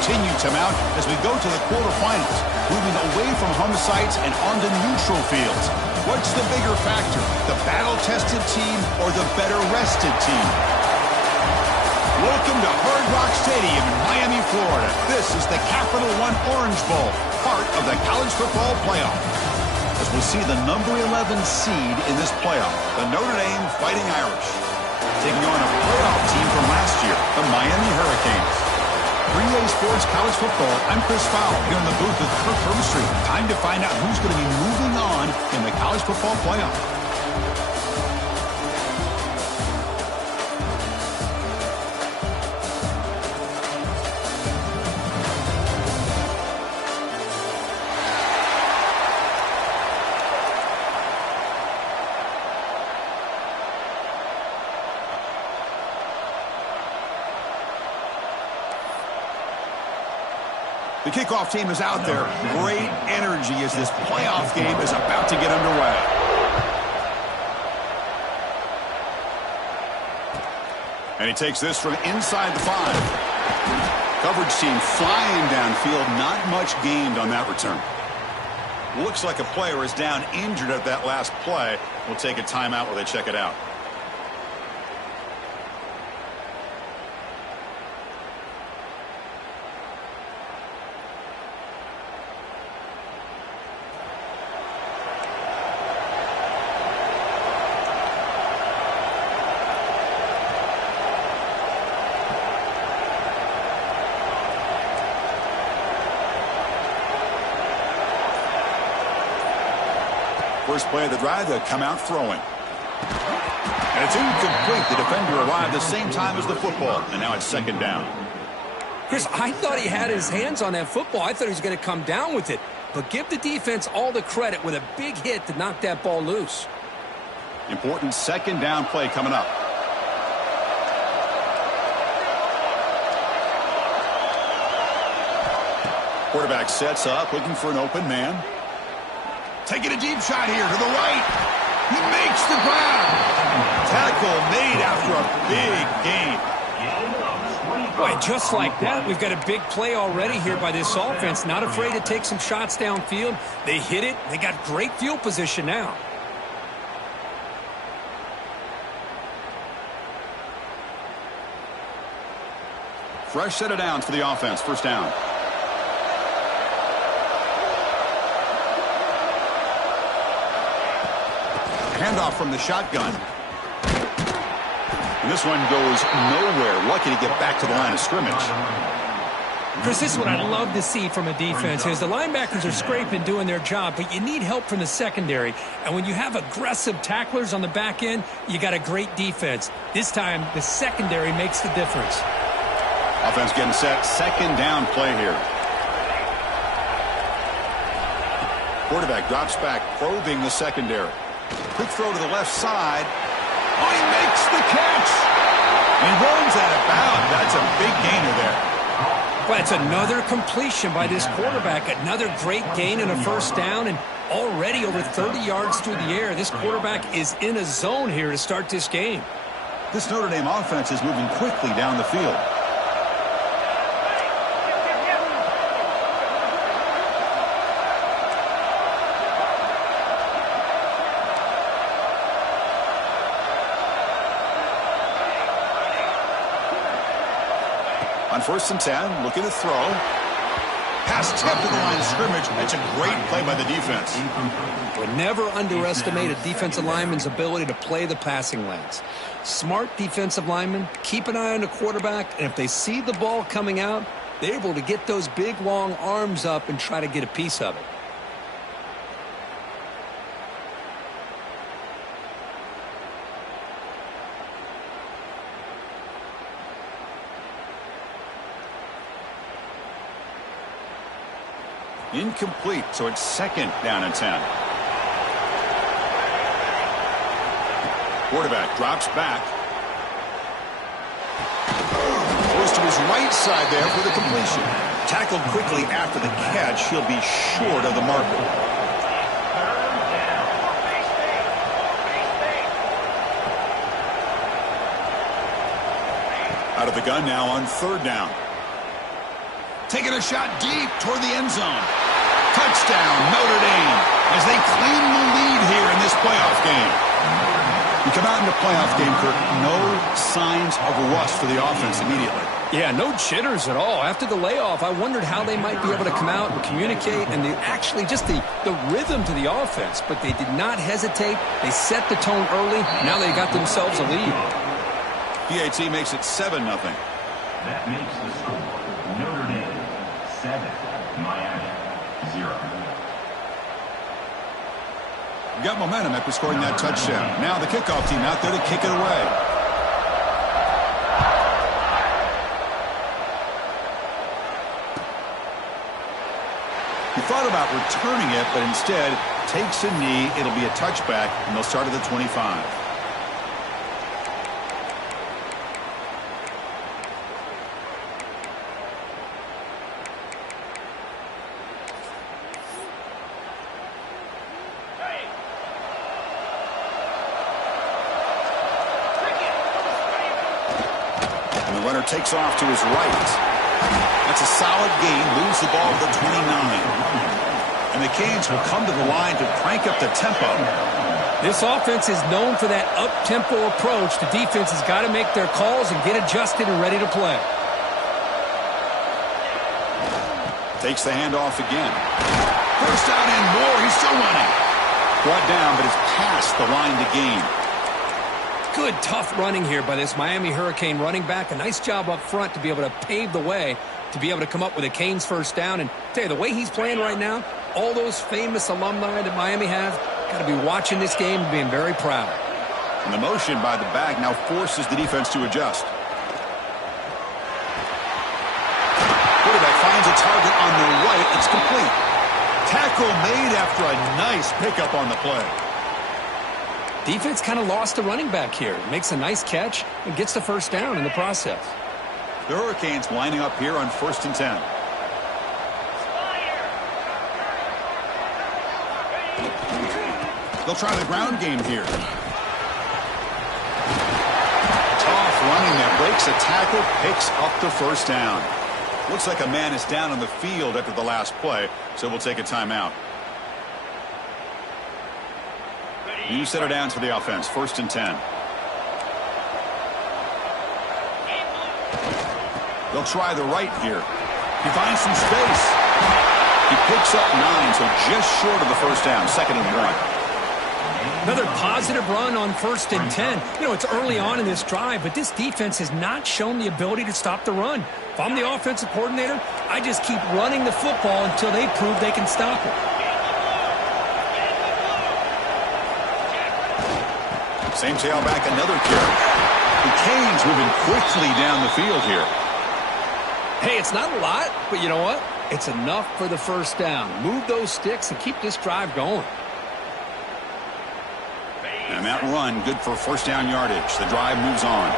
continue to mount as we go to the quarterfinals, moving away from home sites and onto neutral fields. What's the bigger factor, the battle-tested team or the better-rested team? Welcome to Hard Rock Stadium in Miami, Florida. This is the Capital One Orange Bowl, part of the college football playoff. As we see the number 11 seed in this playoff, the Notre Dame Fighting Irish, taking on a playoff team from last year, the Miami Hurricanes. 3A Sports College Football, I'm Chris Fowler here in the booth with Kirk Herbstreit. Time to find out who's going to be moving on in the college football playoff. The kickoff team is out there. Great energy as this playoff game is about to get underway. And he takes this from inside the 5. Coverage team flying downfield. Not much gained on that return. Looks like a player is down injured at that last play. We'll take a timeout while they check it out. First play of the drive, they'll come out throwing. And it's incomplete. The defender arrived the same time as the football, and now it's second down. Chris, I thought he had his hands on that football. I thought he was going to come down with it. But give the defense all the credit with a big hit to knock that ball loose. Important second down play coming up. Quarterback sets up, looking for an open man. Taking a deep shot here to the right. He makes the grab. Tackle made after a big gain. Boy, just like that, we've got a big play already here by this offense. Not afraid to take some shots downfield. They hit it. They got great field position now. Fresh set of downs for the offense. First down. Handoff from the shotgun. And this one goes nowhere. Lucky to get back to the line of scrimmage. Chris, this is what I love to see from a defense is the linebackers are scraping, doing their job, but you need help from the secondary. And when you have aggressive tacklers on the back end, you got a great defense. This time, the secondary makes the difference. Offense getting set. Second down play here. Quarterback drops back, probing the secondary. Quick throw to the left side. Oh, he makes the catch. He runs out of bounds. That's a big gainer there. Well, it's another completion by this quarterback. Another great gain and a first down, and already over 30 yards through the air. This quarterback is in a zone here to start this game. This Notre Dame offense is moving quickly down the field. On 1st and 10, looking to throw. Pass tipped to the line of scrimmage. That's a great play by the defense. But never underestimate a defensive lineman's ability to play the passing lanes. Smart defensive linemen keep an eye on the quarterback, and if they see the ball coming out, they're able to get those big, long arms up and try to get a piece of it. Incomplete, so it's second down and 10. Quarterback drops back. Goes to his right side there for the completion. Tackled quickly after the catch. He'll be short of the marker. Out of the gun now on 3rd down. Taking a shot deep toward the end zone. Touchdown, Notre Dame, as they claim the lead here in this playoff game. You come out in the playoff game, Kirk, no signs of rust for the offense immediately. Yeah, no jitters at all. After the layoff, I wondered how they might be able to come out and communicate and actually just the rhythm to the offense. But they did not hesitate. They set the tone early. Now they got themselves a lead. PAT makes it 7-0. That makes the score Notre Dame 7, Miami 0. Got momentum after scoring that touchdown. Now the kickoff team out there to kick it away. He thought about returning it, but instead takes a knee. It'll be a touchback, and they'll start at the 25. And the runner takes off to his right. That's a solid gain, moves the ball to the 29. And the Canes will come to the line to crank up the tempo. This offense is known for that up-tempo approach. The defense has got to make their calls and get adjusted and ready to play. Takes the handoff again. First down and more. He's still running. Brought down, but it's past the line to gain. Good, tough running here by this Miami Hurricane running back. A nice job up front to be able to pave the way to be able to come up with a Canes first down. And tell you, the way he's playing right now, all those famous alumni that Miami have, got to be watching this game and being very proud. And the motion by the back now forces the defense to adjust. Quarterback finds a target on the right. It's complete. Tackle made after a nice pickup on the play. Defense kind of lost the running back here. Makes a nice catch and gets the first down in the process. The Hurricanes lining up here on 1st and 10. They'll try the ground game here. Tough running that breaks a tackle, picks up the first down. Looks like a man is down on the field after the last play, so we'll take a timeout. New set of downs for the offense, 1st and 10. They'll try the right here. He finds some space. He picks up 9, so just short of the first down, 2nd and 1. Another positive run on 1st and 10. You know, it's early on in this drive, but this defense has not shown the ability to stop the run. If I'm the offensive coordinator, I just keep running the football until they prove they can stop it. Same tailback, another carry. The Canes moving quickly down the field here. Hey, it's not a lot, but you know what? It's enough for the first down. Move those sticks and keep this drive going. And that run, good for first down yardage. The drive moves on.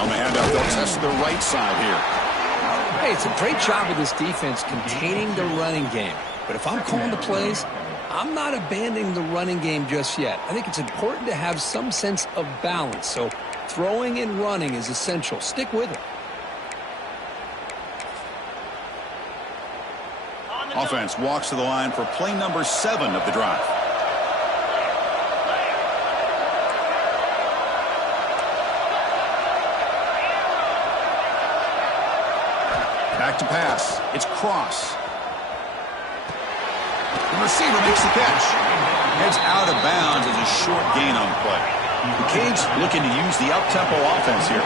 On the handoff, they'll test the right side here. Hey, it's a great job of this defense containing the running game. But if I'm calling the plays, I'm not abandoning the running game just yet. I think it's important to have some sense of balance. So throwing and running is essential. Stick with it. Offense walks to the line for play number 7 of the drive. Back to pass. It's Cross. The receiver makes the catch. Heads out of bounds as a short gain on the play. The Canes looking to use the up-tempo offense here.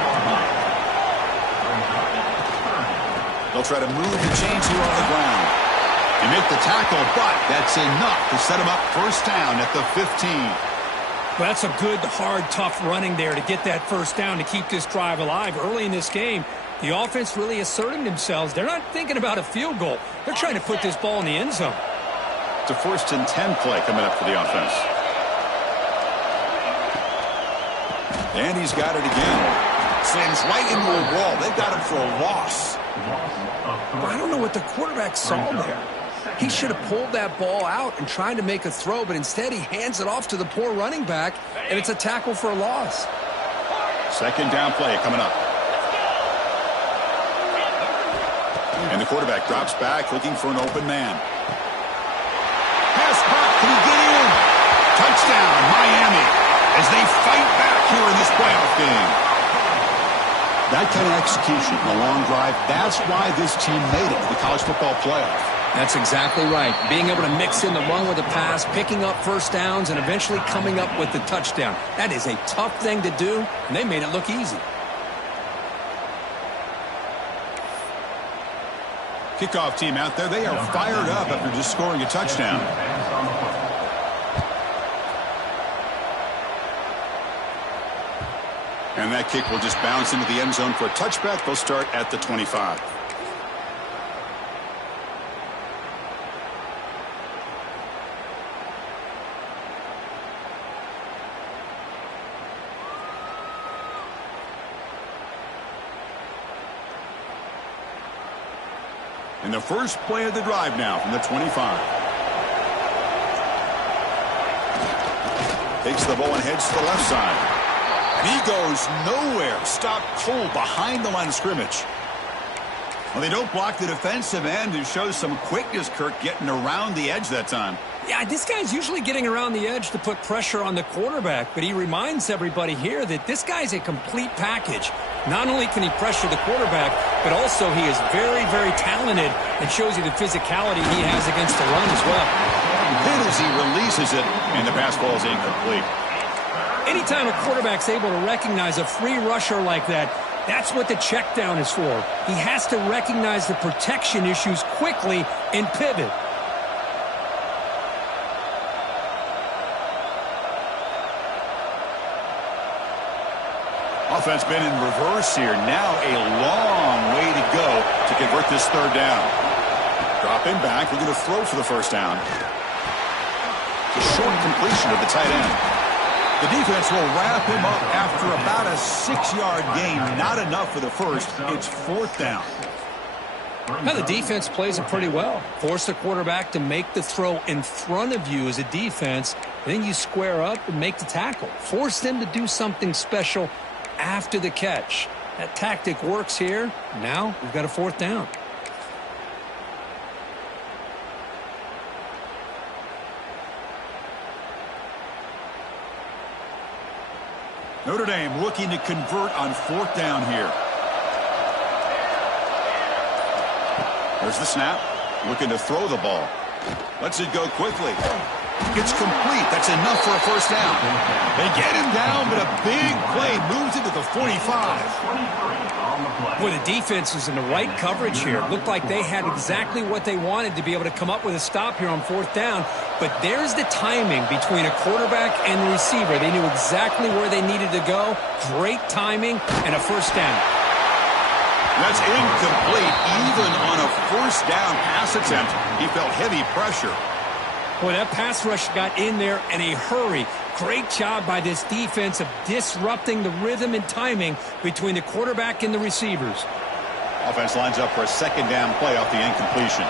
They'll try to move the chains here on the ground. They make the tackle, but that's enough to set them up first down at the 15. Well, that's a good, hard, tough running there to get that first down to keep this drive alive. Early in this game, the offense really asserting themselves. They're not thinking about a field goal. They're trying to put this ball in the end zone. It's a 1st and 10 play coming up for the offense. And he's got it again. Slams right into a wall. They've got him for a loss. I don't know what the quarterback saw there. He should have pulled that ball out and tried to make a throw, but instead he hands it off to the poor running back, and it's a tackle for a loss. Second down play coming up. And the quarterback drops back looking for an open man. Pass caught. Can he get in? Touchdown, Miami, as they fight back here in this playoff game. That kind of execution, the long drive, that's why this team made it to the college football playoff. That's exactly right. Being able to mix in the run with the pass, picking up first downs, and eventually coming up with the touchdown. That is a tough thing to do, and they made it look easy. Kickoff team out there, they are fired up after just scoring a touchdown. And that kick will just bounce into the end zone for a touchback. They'll start at the 25. And the first play of the drive now from the 25. Takes the ball and heads to the left side. And he goes nowhere. Stopped cold behind the line of scrimmage. Well, they don't block the defensive end, who shows some quickness, Kirk, getting around the edge that time. Yeah, this guy's usually getting around the edge to put pressure on the quarterback, but he reminds everybody here that this guy's a complete package. Not only can he pressure the quarterback, but also he is very, very talented and shows you the physicality he has against the run as well. Then as he releases it, and the pass ball is incomplete. Anytime a quarterback's able to recognize a free rusher like that, that's what the check down is for. He has to recognize the protection issues quickly and pivot. Offense been in reverse here. Now a long way to go to convert this third down. Dropping back, looking to throw for the first down. It's a short completion of the tight end. The defense will wrap him up after about a 6-yard gain. Not enough for the first. It's fourth down. Now the defense plays it pretty well. Force the quarterback to make the throw in front of you as a defense. Then you square up and make the tackle. Force them to do something special after the catch. That tactic works here. Now we've got a fourth down. Notre Dame looking to convert on fourth down here. There's the snap. Looking to throw the ball. Lets it go quickly. It's complete. That's enough for a first down. They get him down, but a big play moves into the 45. Boy, the defense was in the right coverage here. Looked like they had exactly what they wanted to be able to come up with a stop here on fourth down. But there's the timing between a quarterback and the receiver. They knew exactly where they needed to go. Great timing and a first down. That's incomplete. Even on a first down pass attempt, he felt heavy pressure. Boy, that pass rush got in there in a hurry. Great job by this defense of disrupting the rhythm and timing between the quarterback and the receivers. Offense lines up for a second down play off the incompletion.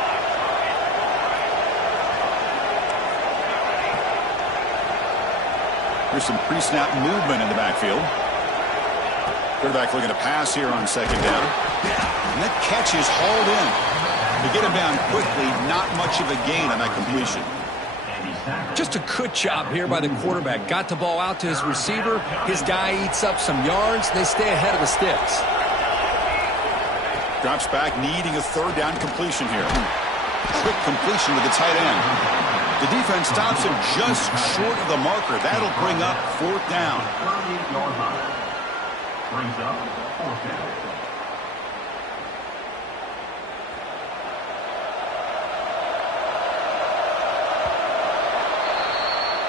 There's some pre-snap movement in the backfield. Quarterback looking to pass here on second down. And that catch is hauled in. To get him down quickly, not much of a gain on that completion. Just a good job here by the quarterback. Got the ball out to his receiver. His guy eats up some yards. They stay ahead of the sticks. Drops back, needing a third down completion here. Quick completion to the tight end. The defense stops him just short of the marker. That'll bring up fourth down. Brings up fourth down.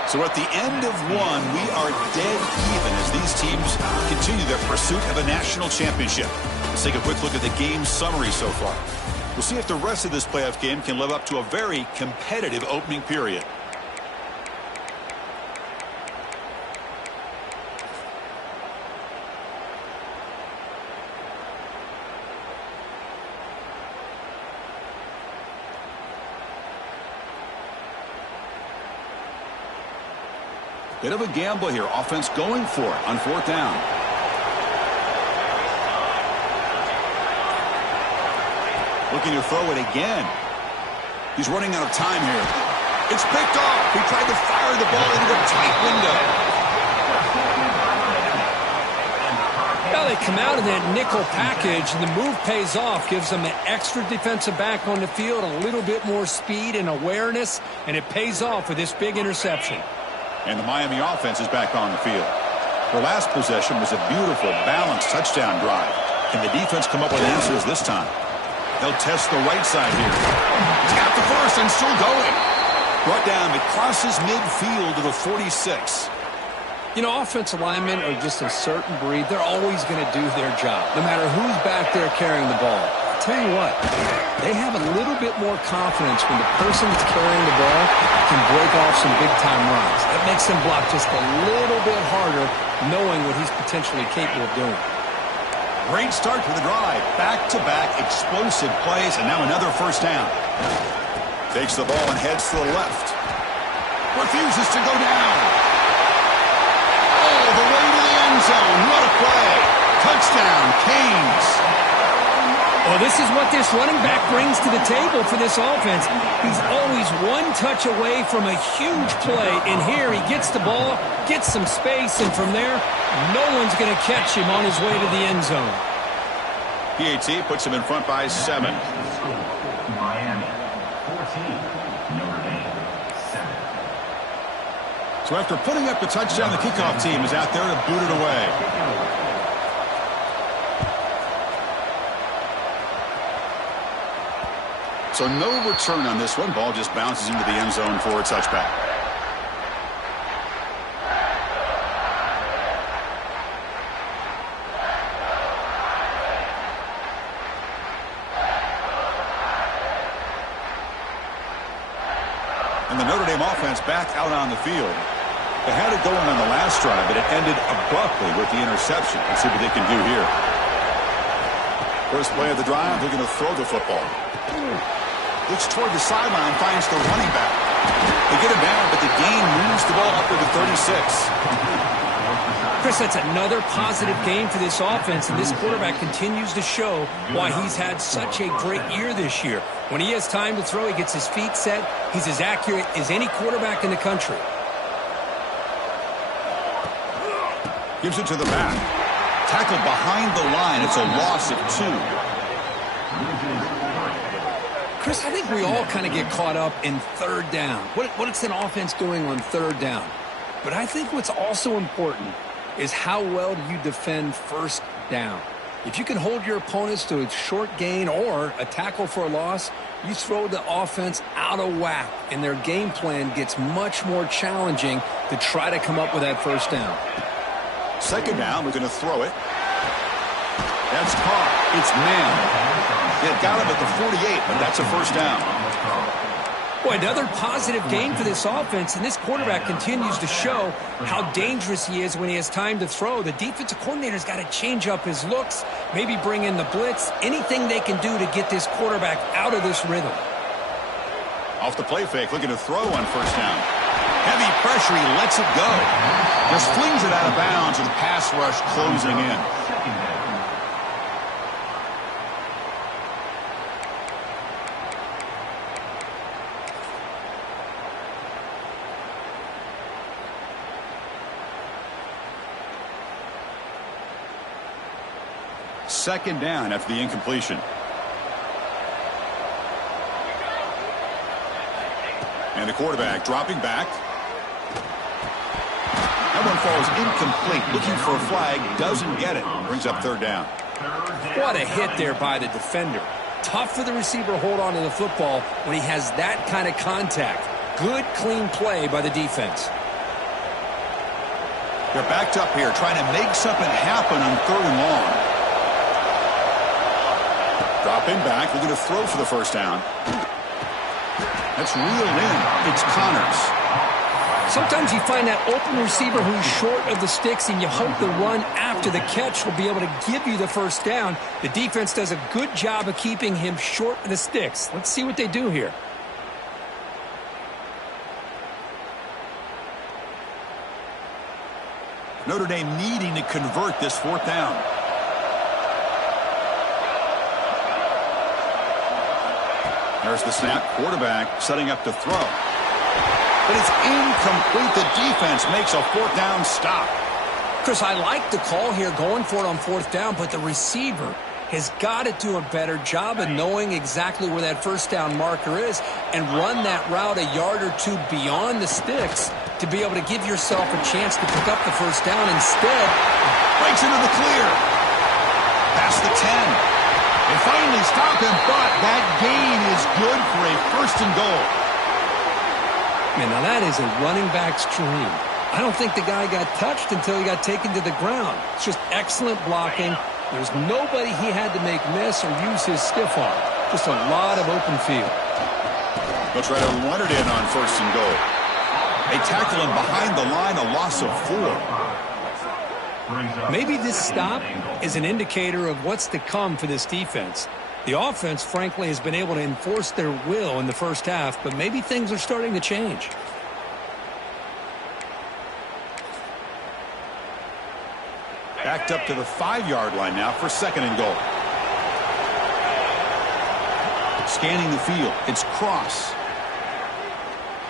So at the end of one, we are dead even as these teams continue their pursuit of a national championship. Let's take a quick look at the game summary so far. We'll see if the rest of this playoff game can live up to a very competitive opening period. Bit of a gamble here. Offense going for it on 4th down. Looking to throw it again. He's running out of time here. It's picked off. He tried to fire the ball into a tight window. Now they come out of that nickel package, and the move pays off. Gives them an extra defensive back on the field, a little bit more speed and awareness, and it pays off with this big interception. And the Miami offense is back on the field. Their last possession was a beautiful, balanced touchdown drive. Can the defense come up with answers this time? They'll test the right side here. He's got the first and still going. Brought down. It crosses midfield to the 46. You know, offensive linemen are just a certain breed. They're always going to do their job, no matter who's back there carrying the ball. I'll tell you what, they have a little bit more confidence when the person that's carrying the ball can break off some big-time runs. That makes them block just a little bit harder, knowing what he's potentially capable of doing. Great start to the drive. Back-to-back explosive plays, and now another first down. Takes the ball and heads to the left. Refuses to go down. Oh, the way to the end zone. What a play. Touchdown, Canes. Well, this is what this running back brings to the table for this offense. He's always one touch away from a huge play. And here he gets the ball, gets some space, and from there, no one's going to catch him on his way to the end zone. PAT puts him in front by 7. Miami 14, Notre Dame 7. So after putting up the touchdown, the kickoff team is out there to boot it away. So no return on this one. Ball just bounces into the end zone for a touchback. And the Notre Dame offense back out on the field. They had it going on the last drive, but it ended abruptly with the interception. Let's see what they can do here. First play of the drive, they're going to throw the football. Looks toward the sideline, finds the running back. They get him down, but the gain moves the ball up to the 36. Chris, that's another positive game for this offense, and this quarterback continues to show why he's had such a great year this year. When he has time to throw, he gets his feet set. He's as accurate as any quarterback in the country. Gives it to the back. Tackled behind the line. It's a loss of 2. Chris, I think we all kind of get caught up in third down. What's an offense doing on third down? But I think what's also important is how well do you defend first down. If you can hold your opponents to a short gain or a tackle for a loss, you throw the offense out of whack, and their game plan gets much more challenging to try to come up with that first down. Second down, we're going to throw it. That's caught. It's man. It got him at the 48, but that's a first down. Boy, another positive game for this offense, and this quarterback continues to show how dangerous he is when he has time to throw. The defensive coordinator's got to change up his looks, maybe bring in the blitz, anything they can do to get this quarterback out of this rhythm. Off the play fake, looking to throw on first down. Heavy pressure, he lets it go. Just flings it out of bounds with the pass rush closing in. Second down after the incompletion. And the quarterback dropping back. That one falls incomplete. Looking for a flag. Doesn't get it. Brings up third down. What a hit there by the defender. Tough for the receiver to hold on to the football when he has that kind of contact. Good, clean play by the defense. They're backed up here trying to make something happen on third and long. Dropping back, looking to throw for the first down. That's reeled in. It's Connors. Sometimes you find that open receiver who's short of the sticks, and you hope the run after the catch will be able to give you the first down. The defense does a good job of keeping him short of the sticks. Let's see what they do here. Notre Dame needing to convert this fourth down. There's the snap. Quarterback setting up to throw. But it's incomplete. The defense makes a fourth down stop. Chris, I like the call here going for it on fourth down, but the receiver has got to do a better job of knowing exactly where that first down marker is and run that route a yard or two beyond the sticks to be able to give yourself a chance to pick up the first down. Instead, breaks into the clear. Past the 10. They finally stop him, but that gain is good for a first and goal. Man, now that is a running back's dream. I don't think the guy got touched until he got taken to the ground. It's just excellent blocking. There's nobody he had to make miss or use his stiff arm. Just a lot of open field. They'll try to run it in on first and goal. They tackle him behind the line, a loss of 4. Maybe this stop is an indicator of what's to come for this defense. The offense, frankly, has been able to enforce their will in the first half, but maybe things are starting to change. Backed up to the 5-yard line now for second and goal. Scanning the field. It's Cross.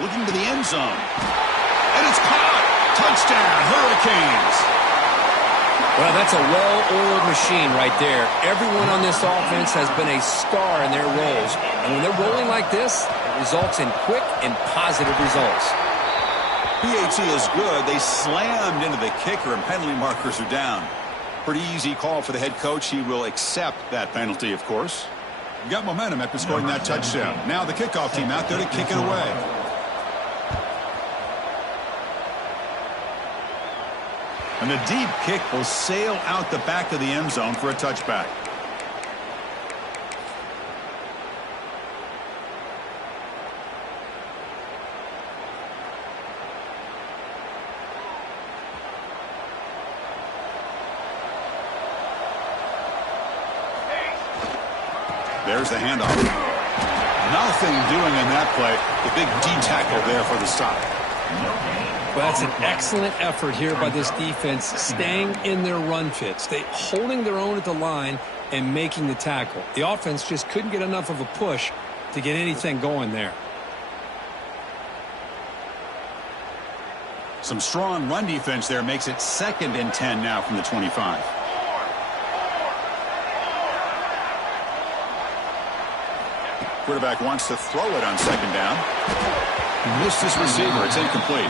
Looking to the end zone. And it's caught. Touchdown, Hurricanes. Well, that's a well-oiled machine right there. Everyone on this offense has been a star in their roles. And when they're rolling like this, it results in quick and positive results. PAT is good. They slammed into the kicker, and penalty markers are down. Pretty easy call for the head coach. He will accept that penalty, of course. Got momentum after scoring that touchdown. Now the kickoff team out there to kick it away. And the deep kick will sail out the back of the end zone for a touchback. There's the handoff. Nothing doing in that play. The big D tackle there for the stop. Well, that's an excellent effort here by this defense, staying in their run fits. They holding their own at the line and making the tackle. The offense just couldn't get enough of a push to get anything going there. Some strong run defense there makes it 2nd and 10 now from the 25. Quarterback wants to throw it on second down. He missed his receiver. It's incomplete.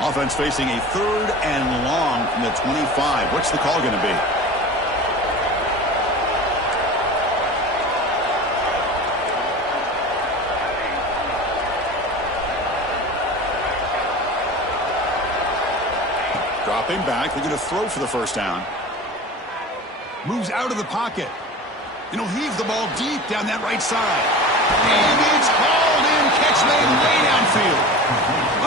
Offense facing a 3rd and long from the 25. What's the call going to be? Dropping back, they're going to throw for the first down. Moves out of the pocket. And he'll heave the ball deep down that right side. And it's hauled in, catch made way downfield.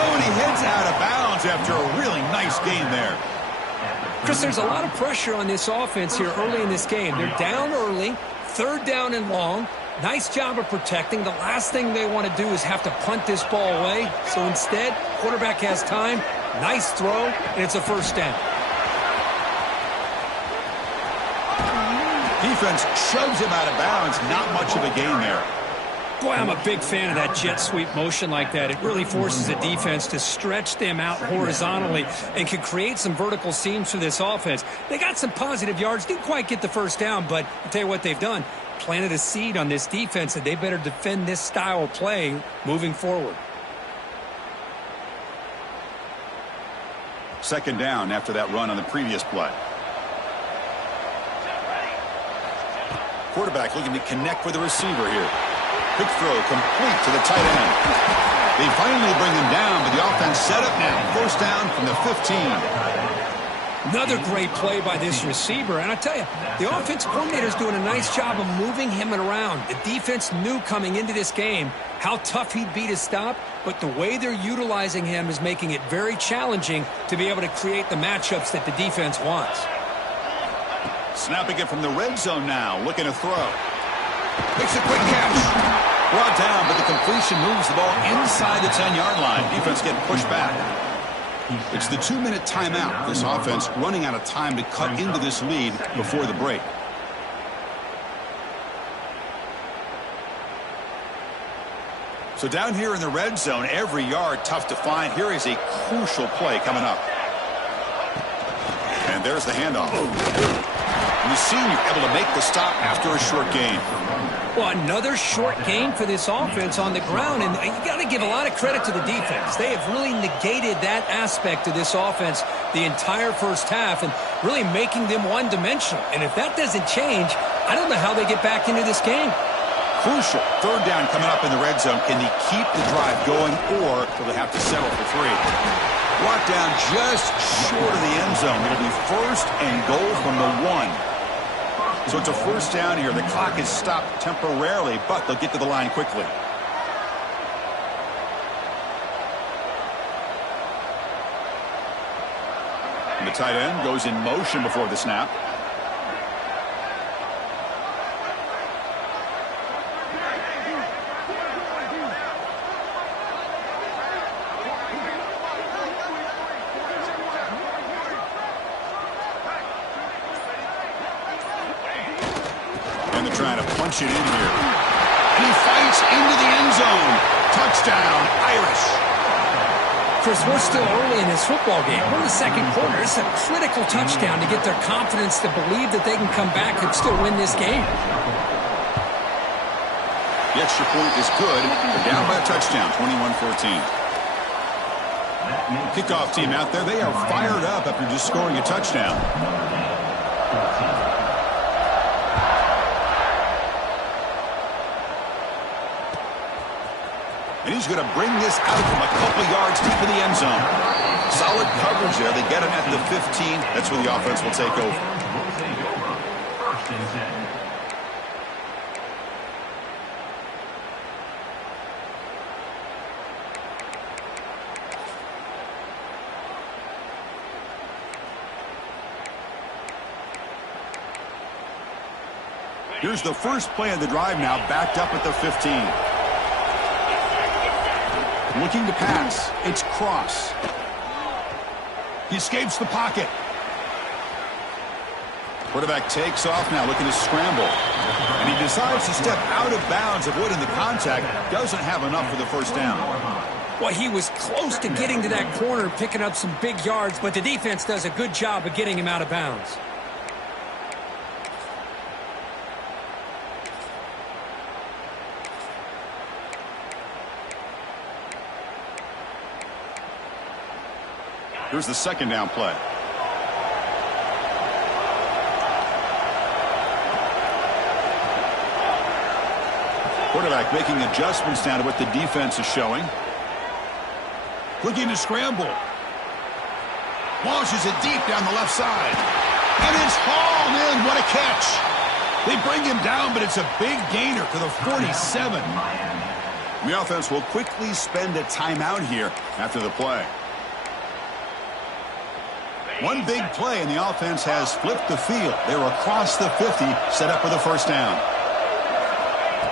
Oh, and he heads out of bounds after a really nice game there. Chris, there's a lot of pressure on this offense here early in this game. They're down early, 3rd down and long. Nice job of protecting. The last thing they want to do is have to punt this ball away. So instead, quarterback has time. Nice throw, and it's a first down. Defense shoves him out of bounds. Not much of a gain there. Boy, I'm a big fan of that jet sweep motion like that. It really forces the defense to stretch them out horizontally and can create some vertical seams for this offense. They got some positive yards. Didn't quite get the first down, but I'll tell you what they've done. Planted a seed on this defense, and they better defend this style of play moving forward. 2nd down after that run on the previous play. Quarterback looking to connect with the receiver here. Quick throw complete to the tight end. They finally bring him down, but the offense set up now. First down from the 15. Another great play by this receiver. And I tell you, the offense coordinator is doing a nice job of moving him around. The defense knew coming into this game how tough he'd be to stop, but the way they're utilizing him is making it very challenging to be able to create the matchups that the defense wants. Snapping it from the red zone now, looking to throw. Makes a quick catch. Brought down, but the completion moves the ball inside the 10-yard line. Defense getting pushed back. It's the 2-minute timeout. This offense running out of time to cut into this lead before the break. So down here in the red zone, every yard tough to find. Here is a crucial play coming up. And there's the handoff. And the senior able to make the stop after a short gain. Well, another short gain for this offense on the ground, and you got to give a lot of credit to the defense. They have really negated that aspect of this offense the entire first half and really making them one-dimensional. And if that doesn't change, I don't know how they get back into this game. Crucial. Third down coming up in the red zone. Can they keep the drive going, or will they have to settle for 3? Brought down just short of the end zone. It'll be first and goal from the 1. So it's a first down here. The clock is stopped temporarily, but they'll get to the line quickly. And the tight end goes in motion before the snap. Trying to punch it in here. And he fights into the end zone. Touchdown, Irish. Chris, we're still early in this football game. We're in the second quarter. It's a critical touchdown to get their confidence to believe that they can come back and still win this game. The extra point is good. They're down by a touchdown, 21-14. Kickoff team out there. They are fired up after just scoring a touchdown. And he's going to bring this out from a couple yards deep in the end zone. Solid coverage there. They get him at the 15. That's where the offense will take over. First and 10. Here's the first play of the drive now, backed up at the 15. Looking to pass. It's Cross. He escapes the pocket. Quarterback takes off now, looking to scramble. And he decides to step out of bounds, avoiding the contact. Doesn't have enough for the first down. Well, he was close to getting to that corner, picking up some big yards, but the defense does a good job of getting him out of bounds. Here's the second down play. Quarterback making adjustments now to what the defense is showing. Looking to scramble. Launches it deep down the left side. And it's hauled in. What a catch. They bring him down, but it's a big gainer to the 47. The offense will quickly spend a timeout here after the play. One big play, and the offense has flipped the field. They're across the 50, set up for the first down.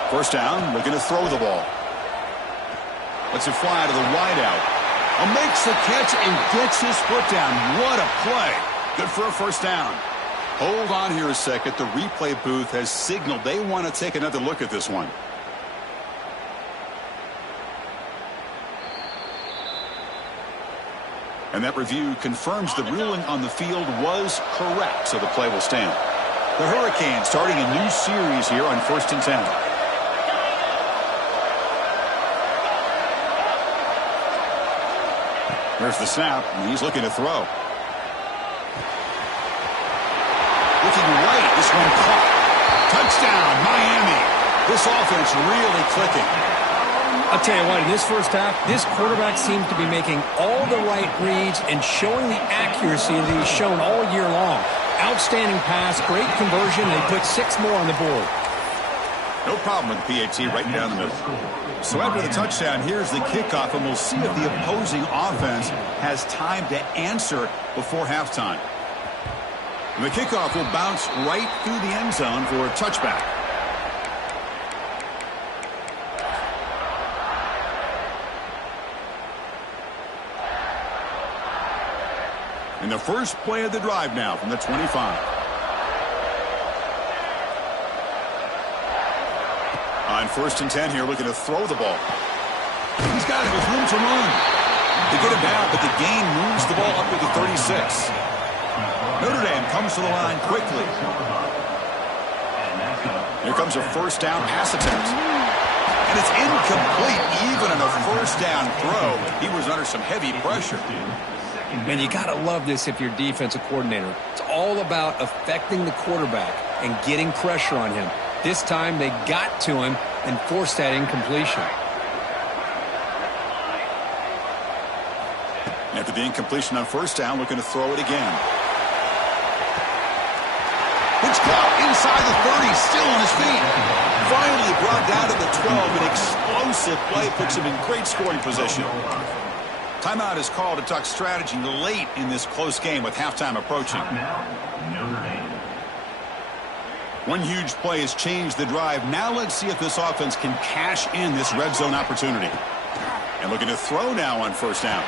First down, looking to throw the ball. Lets it fly to the wideout. Makes the catch and gets his foot down. What a play. Good for a first down. Hold on here a second. The replay booth has signaled they want to take another look at this one. And that review confirms the ruling on the field was correct, so the play will stand. The Hurricanes starting a new series here on 1st and 10. There's the snap, and he's looking to throw. Looking right, this one caught. Touchdown, Miami. This offense really clicking. I'll tell you what, in this first half, this quarterback seems to be making all the right reads and showing the accuracy that he's shown all year long. Outstanding pass, great conversion, and he put 6 more on the board. No problem with the PAT right down the middle. So after the touchdown, here's the kickoff, and we'll see if the opposing offense has time to answer before halftime. And the kickoff will bounce right through the end zone for a touchback. In the first play of the drive now from the 25. On 1st and 10 here, looking to throw the ball. He's got it with room to run. They get it down, but the gain moves the ball up to the 36. Notre Dame comes to the line quickly. Here comes a first down pass attempt. And it's incomplete, even on a first down throw. He was under some heavy pressure. Man, you got to love this if you're defensive coordinator. It's all about affecting the quarterback and getting pressure on him. This time they got to him and forced that incompletion. After the incompletion on first down, looking to throw it again. Pitch clock inside the 30, still on his feet. Finally brought down to the 12. An explosive play puts him in great scoring position. Timeout is called to talk strategy late in this close game with halftime approaching. One huge play has changed the drive. Now let's see if this offense can cash in this red zone opportunity. And looking to throw now on first down.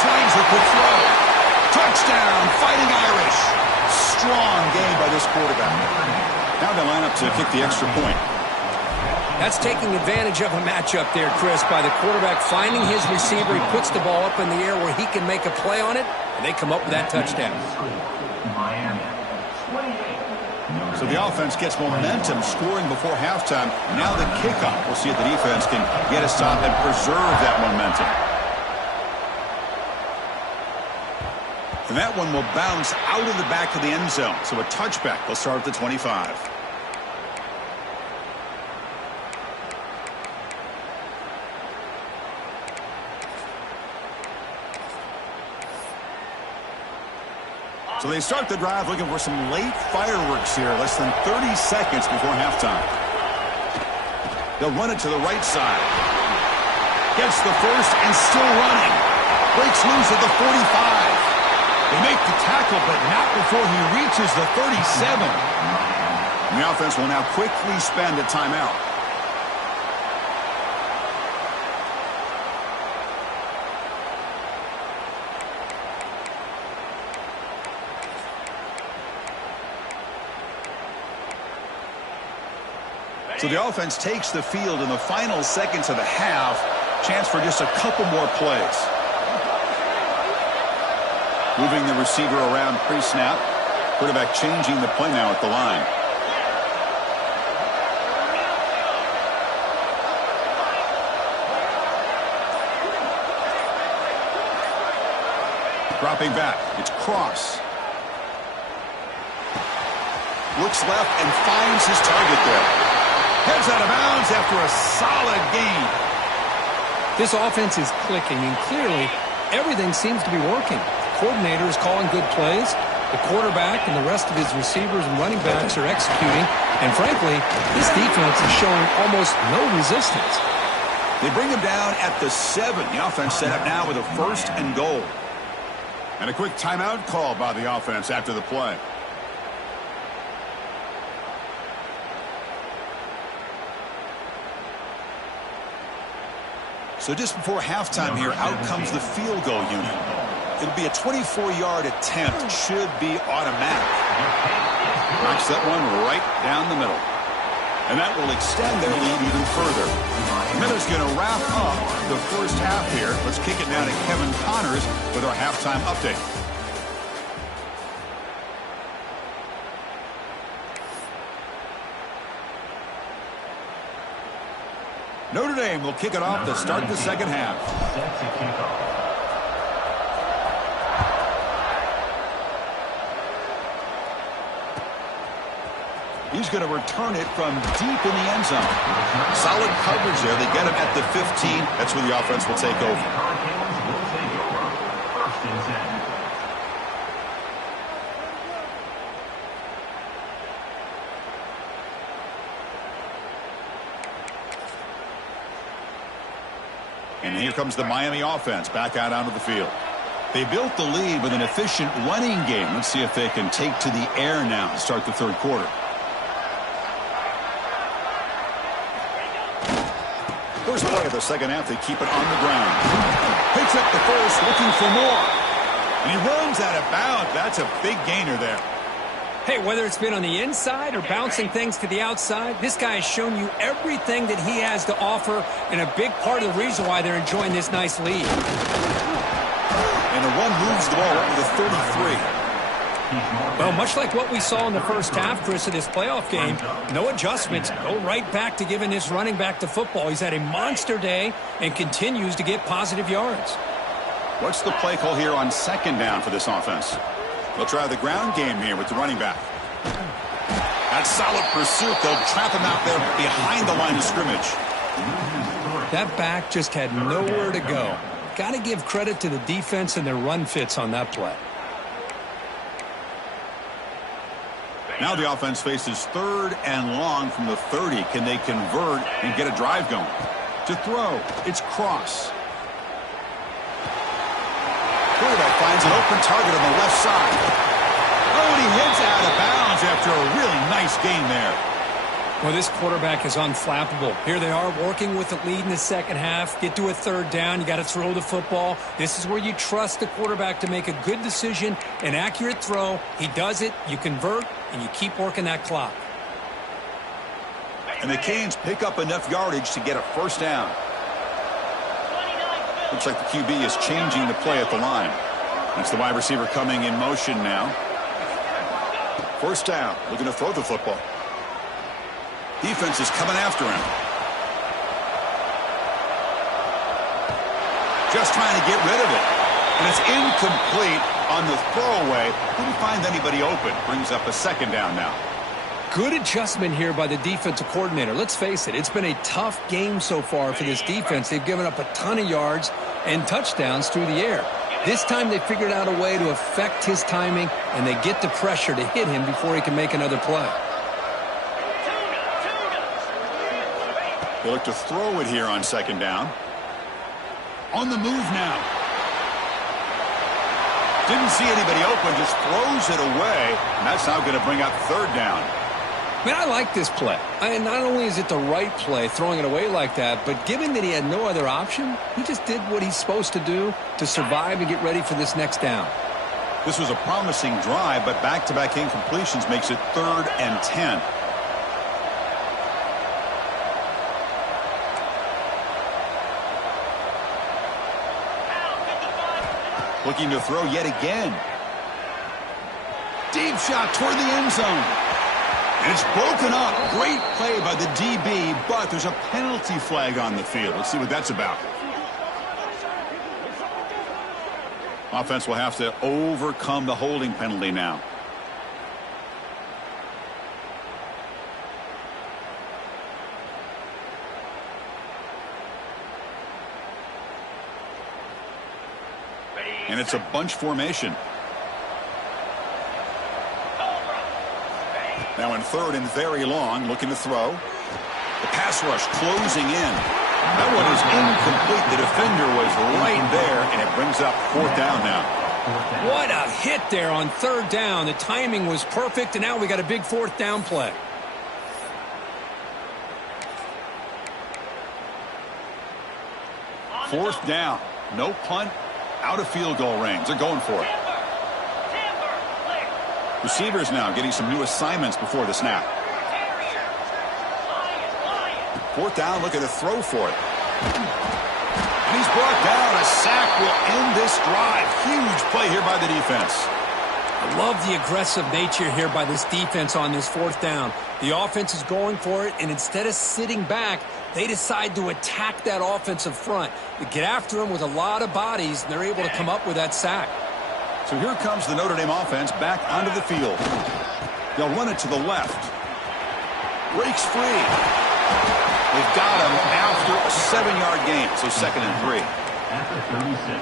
Slides with the throw. Touchdown, Fighting Irish. Strong game by this quarterback. Now they line up to kick the extra point. That's taking advantage of a matchup there, Chris, by the quarterback finding his receiver. He puts the ball up in the air where he can make a play on it, and they come up with that touchdown. So the offense gets momentum, scoring before halftime. Now the kickoff. We'll see if the defense can get a stop and preserve that momentum. And that one will bounce out of the back of the end zone. So a touchback will start at the 25. So they start the drive looking for some late fireworks here, less than 30 seconds before halftime. They'll run it to the right side. Gets the first and still running. Breaks loose at the 45. They make the tackle, but not before he reaches the 37. And the offense will now quickly spend a timeout. So the offense takes the field in the final seconds of the half. Chance for just a couple more plays. Moving the receiver around pre-snap. Quarterback changing the play now at the line. Dropping back. It's Cross. Looks left and finds his target there. Heads out of bounds after a solid gain. This offense is clicking, and clearly everything seems to be working. The coordinator is calling good plays. The quarterback and the rest of his receivers and running backs are executing. And frankly, this defense is showing almost no resistance. They bring him down at the 7. The offense set up now with a 1st and goal. And a quick timeout call by the offense after the play. So just before halftime here, out comes the field goal unit. It'll be a 24-yard attempt. Should be automatic. Knocks that one right down the middle. And that will extend their lead even further. Miller's going to wrap up the first half here. Let's kick it now to Kevin Connors with our halftime update. Notre Dame will kick it off to start the second half. He's going to return it from deep in the end zone. Solid coverage there. They get him at the 15. That's where the offense will take over. Hurricanes will take over. 1st and 10. And here comes the Miami offense back out onto the field. They built the lead with an efficient running game. Let's see if they can take to the air now to start the 3rd quarter. First play of the 2nd half, they keep it on the ground. Picks up the first, looking for more. And he runs out of bounds. That's a big gainer there. Hey, whether it's been on the inside or bouncing things to the outside, this guy has shown you everything that he has to offer, and a big part of the reason why they're enjoying this nice lead. And the one moves the ball up to the 33. Well, much like what we saw in the first half, Chris, of this playoff game, no adjustments. Go right back to giving this running back the football. He's had a monster day and continues to get positive yards. What's the play call here on 2nd down for this offense? They'll try the ground game here with the running back. That's solid pursuit. They'll trap him out there behind the line of scrimmage. That back just had nowhere to go. Got to give credit to the defense and their run fits on that play. Now the offense faces 3rd and long from the 30. Can they convert and get a drive going? To throw, it's Cross. Quarterback finds an open target on the left side. Oh, and he hits out of bounds after a really nice game there. Well, this quarterback is unflappable. Here they are working with the lead in the 2nd half. Get to a 3rd down. You got to throw the football. This is where you trust the quarterback to make a good decision, an accurate throw. He does it. You convert, and you keep working that clock. And the Canes pick up enough yardage to get a 1st down. Looks like the QB is changing the play at the line. That's the wide receiver coming in motion now. 1st down, looking to throw the football. Defense is coming after him. Just trying to get rid of it. And it's incomplete on the throwaway. Didn't find anybody open. Brings up a 2nd down now. Good adjustment here by the defensive coordinator. Let's face it, it's been a tough game so far for this defense. They've given up a ton of yards and touchdowns through the air. This time they figured out a way to affect his timing, and they get the pressure to hit him before he can make another play. They look to throw it here on 2nd down. On the move now. Didn't see anybody open, just throws it away, and that's now going to bring up 3rd down. Man, I like this play. Not only is it the right play, throwing it away like that, but given that he had no other option, he just did what he's supposed to do to survive and get ready for this next down. This was a promising drive, but back-to-back incompletions makes it 3rd and 10. Looking to throw yet again. Deep shot toward the end zone. And it's broken up. Great play by the DB, but there's a penalty flag on the field. Let's see what that's about. Offense will have to overcome the holding penalty now. And it's a bunch formation. Now in 3rd and very long, looking to throw. The pass rush closing in. That one is incomplete. The defender was right there, and it brings up 4th down now. What a hit there on 3rd down. The timing was perfect, and now we got a big 4th down play. Fourth down. No punt. Out of field goal range. They're going for it. Receivers now getting some new assignments before the snap. 4th down, looking to throw for it. And he's brought down. A sack will end this drive. Huge play here by the defense. I love the aggressive nature here by this defense on this 4th down. The offense is going for it, and instead of sitting back, they decide to attack that offensive front. They get after them with a lot of bodies, and they're able to come up with that sack. So here comes the Notre Dame offense back onto the field. They'll run it to the left. Breaks free. They've got him after a 7-yard gain, so 2nd and 3.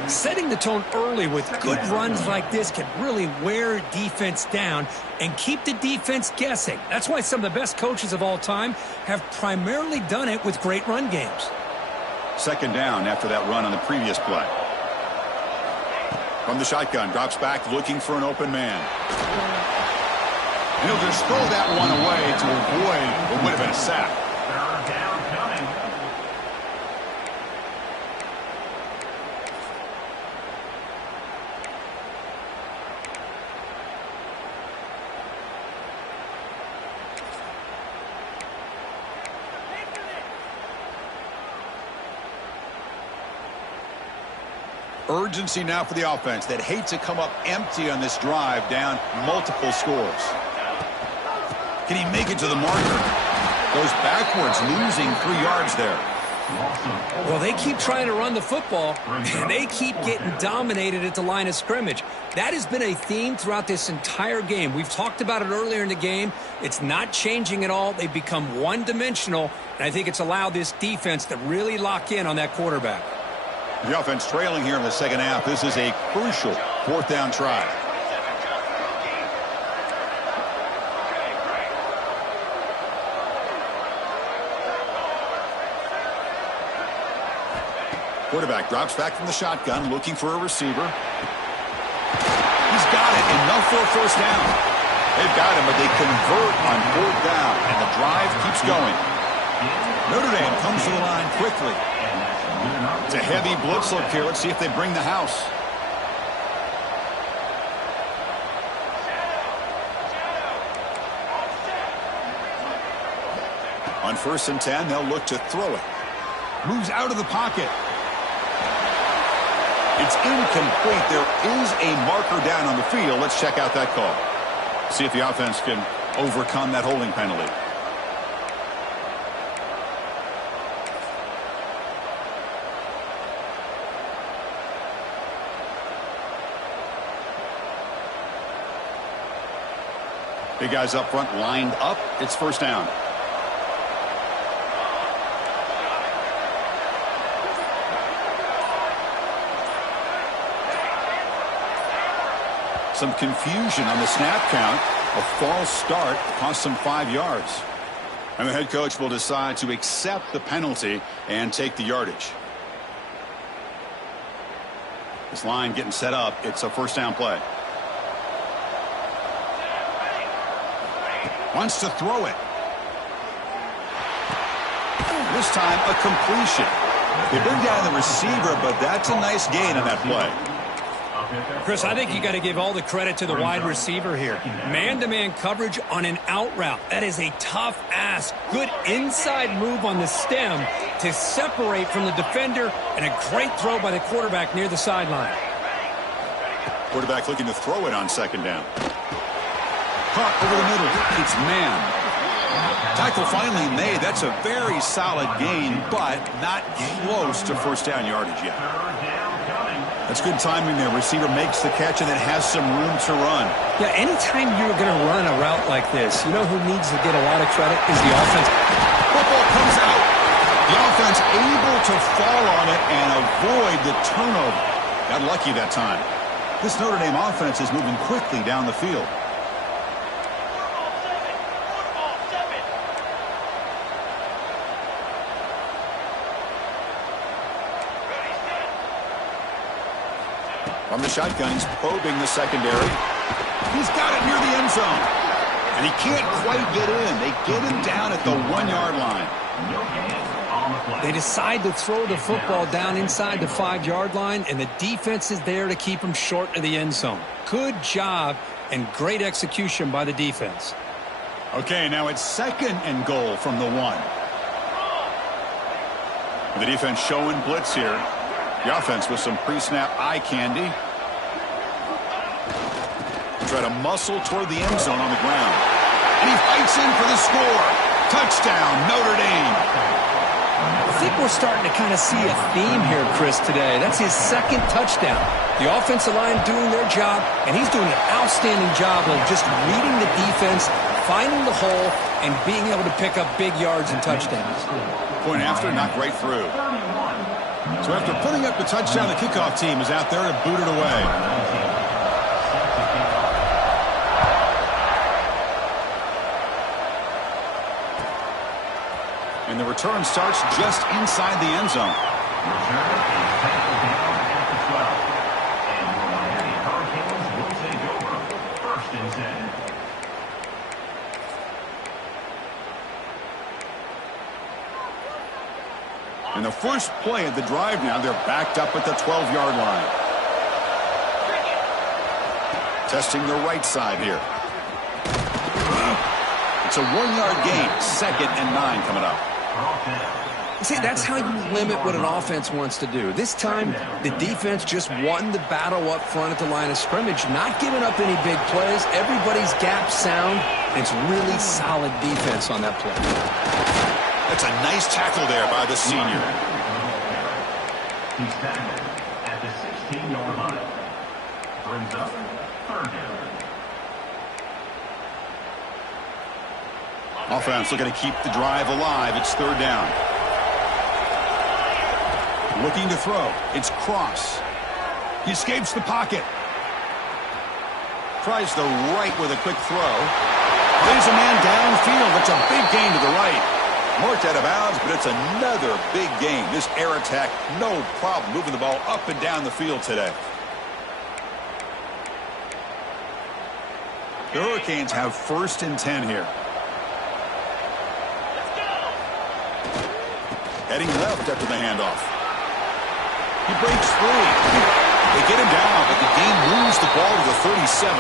Setting the tone early with good runs like this can really wear defense down and keep the defense guessing. That's why some of the best coaches of all time have primarily done it with great run games. 2nd down after that run on the previous play. From the shotgun, drops back looking for an open man. And he'll just throw that one away to avoid what would have been a sack. Third down coming. Urgency now for the offense that hate to come up empty on this drive, down multiple scores. Can he make it to the marker? Goes backwards, losing 3 yards there. Well, they keep trying to run the football, and they keep getting dominated at the line of scrimmage. That has been a theme throughout this entire game. We've talked about it earlier in the game. It's not changing at all. They've become one-dimensional, and I think it's allowed this defense to really lock in on that quarterback. The offense trailing here in the 2nd half. This is a crucial 4th down try. Quarterback drops back from the shotgun, looking for a receiver. He's got it, enough for a 1st down. They've got him, but they convert on 4th down, and the drive keeps going. Notre Dame comes to the line quickly. It's a heavy blitz look here. Let's see if they bring the house. On 1st and 10, they'll look to throw it. Moves out of the pocket. It's incomplete. There is a marker down on the field. Let's check out that call. See if the offense can overcome that holding penalty. Big guys up front lined up. It's 1st down. Some confusion on the snap count. A false start cost them 5 yards. And the head coach will decide to accept the penalty and take the yardage. This line getting set up. It's a 1st down play. Wants to throw it. This time a completion. They bring down the receiver, but that's a nice gain on that play. Chris, I think you got to give all the credit to the wide receiver here. Man-to-man coverage on an out route. That is a tough ask. Good inside move on the stem to separate from the defender, and a great throw by the quarterback near the sideline. Quarterback looking to throw it on 2nd down. Caught over the middle. It's man. Tackle finally made. That's a very solid gain, but not close to 1st down yardage yet. That's good timing there. Receiver makes the catch and then has some room to run. Yeah, anytime you're going to run a route like this, you know who needs to get a lot of credit is the offense. Football comes out. The offense able to fall on it and avoid the turnover. Got lucky that time. This Notre Dame offense is moving quickly down the field. From the shotgun, he's probing the secondary. He's got it near the end zone. And he can't quite get in. They get him down at the 1-yard line. They decide to throw the football down inside the 5-yard line, and the defense is there to keep him short of the end zone. Good job and great execution by the defense. Okay, now it's 2nd and goal from the 1. The defense showing blitz here. The offense with some pre-snap eye candy. Try to muscle toward the end zone on the ground. And he fights in for the score. Touchdown, Notre Dame. I think we're starting to kind of see a theme here, Chris, today. That's his 2nd touchdown. The offensive line doing their job, and he's doing an outstanding job of just reading the defense, finding the hole and being able to pick up big yards and touchdowns. Point after, knocked right through. So after putting up the touchdown, the kickoff team is out there to boot it away. And the return starts just inside the end zone. In the first play of the drive now, they're backed up at the 12-yard line. Testing the right side here. It's a 1-yard gain. 2nd and 9 coming up. See, that's how you limit what an offense wants to do. This time, the defense just won the battle up front at the line of scrimmage, not giving up any big plays. Everybody's gap sound. It's really solid defense on that play. That's a nice tackle there by the senior. He's tackled at the 16-yard line. Brings up 3rd down. Offense looking to keep the drive alive. It's 3rd down. Looking to throw. It's Cross. He escapes the pocket. Tries the right with a quick throw. Plays a man downfield. That's a big gain to the right. Marked out of bounds, but it's another big gain. This air attack, no problem moving the ball up and down the field today. The Hurricanes have 1st and 10 here. Heading left after the handoff. He breaks free. They get him down, but the game moves the ball to the 37.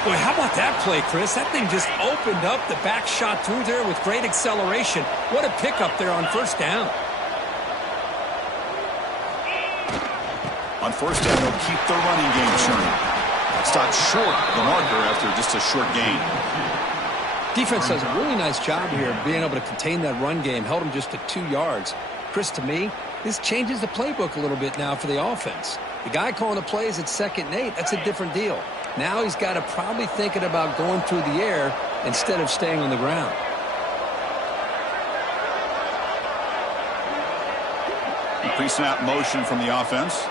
Boy, how about that play, Chris? That thing just opened up. The back shot through there with great acceleration. What a pickup there on 1st down. On 1st down, they'll keep the running game churning. Stopped short the marker after just a short gain. Defense does a really nice job here of being able to contain that run game. Held them just to 2 yards. Chris, to me, this changes the playbook a little bit now for the offense. The guy calling the plays at 2nd and 8, that's a different deal. Now he's got to probably thinking about going through the air instead of staying on the ground. Pre-snap motion from the offense.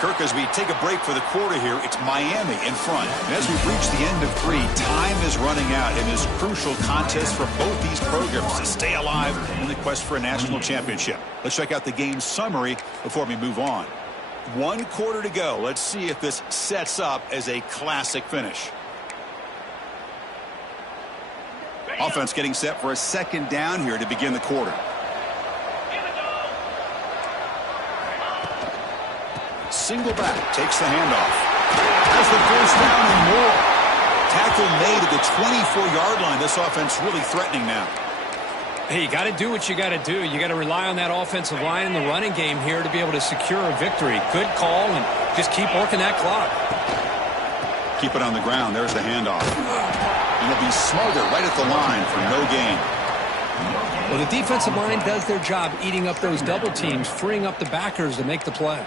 Kirk, as we take a break for the quarter here, it's Miami in front. And as we've reached the end of 3, time is running out in this crucial contest for both these programs to stay alive in the quest for a national championship. Let's check out the game summary before we move on. 1 quarter to go. Let's see if this sets up as a classic finish. Offense getting set for a 2nd down here to begin the quarter. Single back, takes the handoff. Has the 1st down and more. Tackle made at the 24-yard line. This offense really threatening now. Hey, you got to do what you got to do. You got to rely on that offensive line in the running game here to be able to secure a victory. Good call, and just keep working that clock. Keep it on the ground. There's the handoff. And it'll be smothered right at the line for no gain. Well, the defensive line does their job eating up those double teams, freeing up the backers to make the play.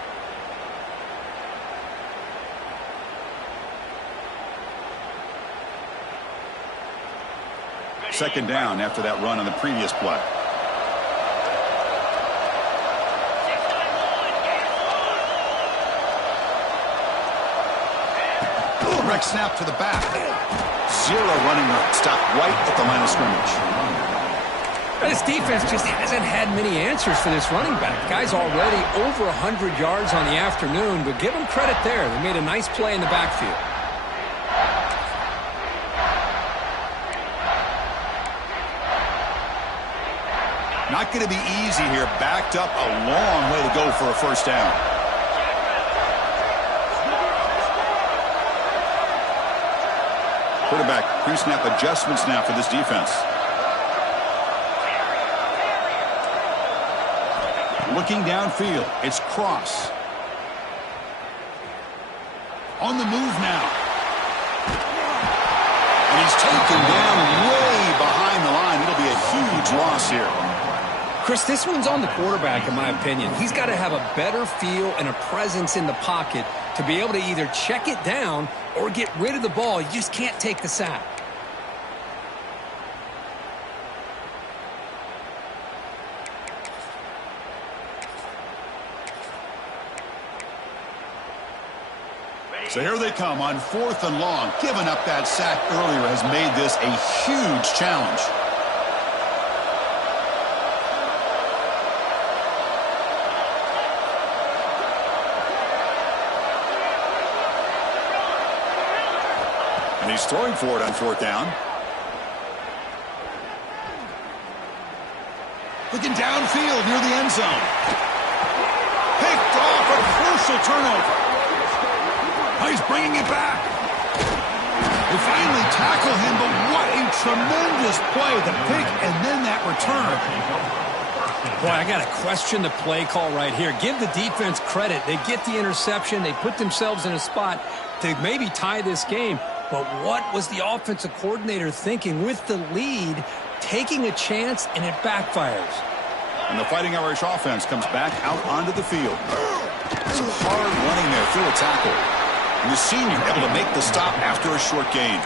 Second down after that run on the previous play. Direct snap to the back. 0 running room. Stopped right at the line of scrimmage. This defense just hasn't had many answers for this running back. Guy's already over 100 yards on the afternoon, but give him credit there. They made a nice play in the backfield. Not going to be easy here. Backed up a long way to go for a 1st down. Quarterback pre-snap adjustments now for this defense. Looking downfield, it's Cross. On the move now. He's taken down way behind the line. It'll be a huge loss here. Chris, this one's on the quarterback, in my opinion. He's got to have a better feel and a presence in the pocket to be able to either check it down or get rid of the ball. You just can't take the sack. So here they come on 4th and long. Giving up that sack earlier has made this a huge challenge. And he's throwing for it on 4th down. Looking downfield near the end zone. Picked off, a crucial turnover. Oh, he's bringing it back. They finally tackle him, but what a tremendous play. The pick and then that return. Boy, I got to question the play call right here. Give the defense credit. They get the interception. They put themselves in a spot to maybe tie this game. But what was the offensive coordinator thinking with the lead, taking a chance, and it backfires? And the Fighting Irish offense comes back out onto the field. Some hard running there through a tackle. And the senior able to make the stop after a short gain.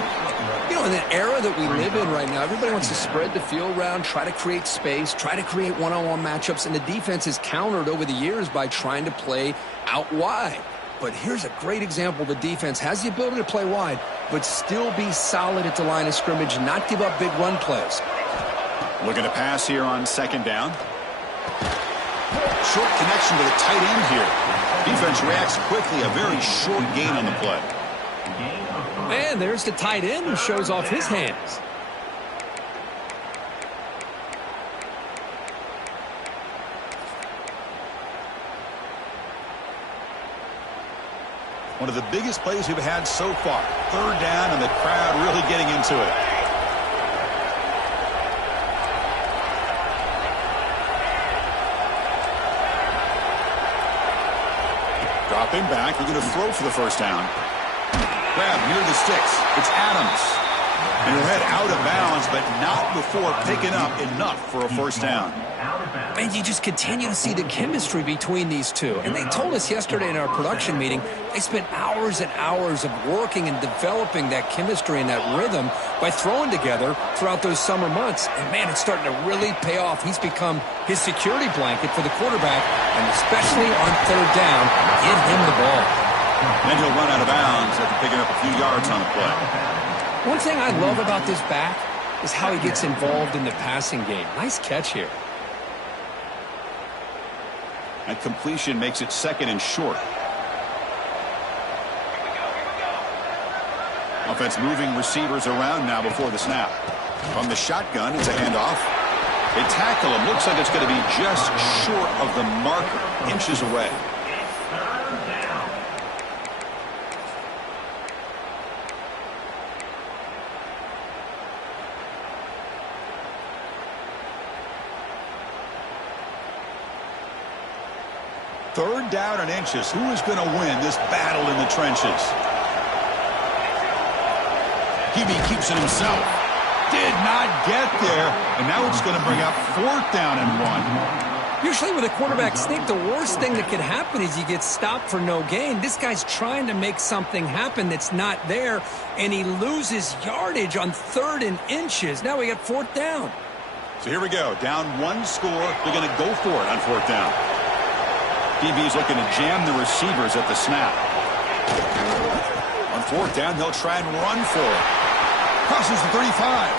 You know, in the era that we live in right now, everybody wants to spread the field around, try to create space, try to create one-on-one matchups, and the defense is countered over the years by trying to play out wide. But here's a great example. The defense has the ability to play wide, but still be solid at the line of scrimmage, not give up big run plays. Looking to pass here on 2nd down. Short connection to the tight end here. Defense reacts quickly. A very short gain on the play. And there's the tight end who shows off his hands. One of the biggest plays we've had so far. 3rd down, and the crowd really getting into it. Dropping back. They're going to throw for the 1st down. Grab near the sticks. It's Adams. And he'll head out of bounds, but not before picking up enough for a 1st down. And you just continue to see the chemistry between these two. And they told us yesterday in our production meeting, they spent hours and hours of working and developing that chemistry and that rhythm by throwing together throughout those summer months. And, man, it's starting to really pay off. He's become his security blanket for the quarterback, and especially on 3rd down, give him the ball. And he'll run out of bounds after picking up a few yards on the play. One thing I love about this back is how he gets involved in the passing game. Nice catch here. That completion makes it 2nd and short. Offense moving receivers around now before the snap. From the shotgun, it's a handoff. They tackle him. Looks like it's going to be just short of the marker, inches away. Third down and inches. Who is going to win this battle in the trenches? QB keeps it himself. Did not get there. And now it's going to bring up 4th down and 1. Usually with a quarterback sneak, the worst thing that could happen is you get stopped for no gain. This guy's trying to make something happen that's not there, and he loses yardage on 3rd and inches. Now we got 4th down. So here we go. Down 1 score. They're going to go for it on 4th down. DB's looking to jam the receivers at the snap. On 4th down, they'll try and run for it. Crosses the 35.